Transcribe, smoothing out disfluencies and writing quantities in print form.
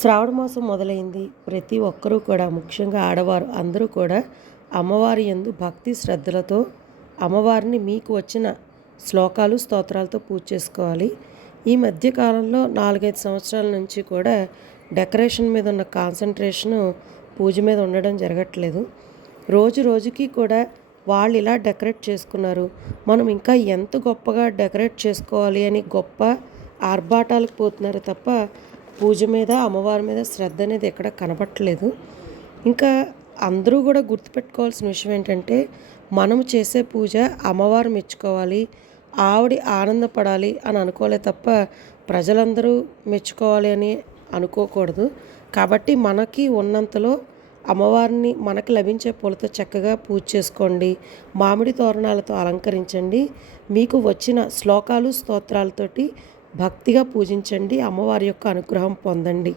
శ్రావణ మాసం మొదలైంది. ప్రతి ఒక్కరూ కూడా ముఖ్యంగా ఆడవారు అందరూ కూడా అమ్మవారి యందు భక్తి శ్రద్ధలతో అమ్మవారిని మీకు వచ్చిన శ్లోకాలు, స్తోత్రాలతో పూజ చేసుకోవాలి. ఈ మధ్య కాలంలో 4, 5 సంవత్సరాల నుంచి కూడా డెకరేషన్ మీద ఉన్న కాన్సంట్రేషను పూజ మీద ఉండడం జరగట్లేదు. రోజు రోజుకి కూడా వాళ్ళు ఇలా డెకరేట్ చేసుకున్నారు. మనం ఇంకా ఎంత గొప్పగా డెకరేట్ చేసుకోవాలి అని గొప్ప ఆర్భాటాలకు పోతున్నారు తప్ప పూజ మీద, అమ్మవారి మీద శ్రద్ధ అనేది ఎక్కడ కనపట్లేదు. ఇంకా అందరూ కూడా గుర్తుపెట్టుకోవాల్సిన విషయం ఏంటంటే, మనము చేసే పూజ అమ్మవారు మెచ్చుకోవాలి, ఆవిడ ఆనందపడాలి అని అనుకోలే తప్ప ప్రజలందరూ మెచ్చుకోవాలి అని అనుకోకూడదు. కాబట్టి మనకి ఉన్నంతలో అమ్మవారిని మనకు లభించే పూలతో చక్కగా పూజ చేసుకోండి. మామిడి తోరణాలతో అలంకరించండి. మీకు వచ్చిన శ్లోకాలు, స్తోత్రాలతోటి భక్తిగా పూజించండి. అమ్మవారి యొక్క అనుగ్రహం పొందండి.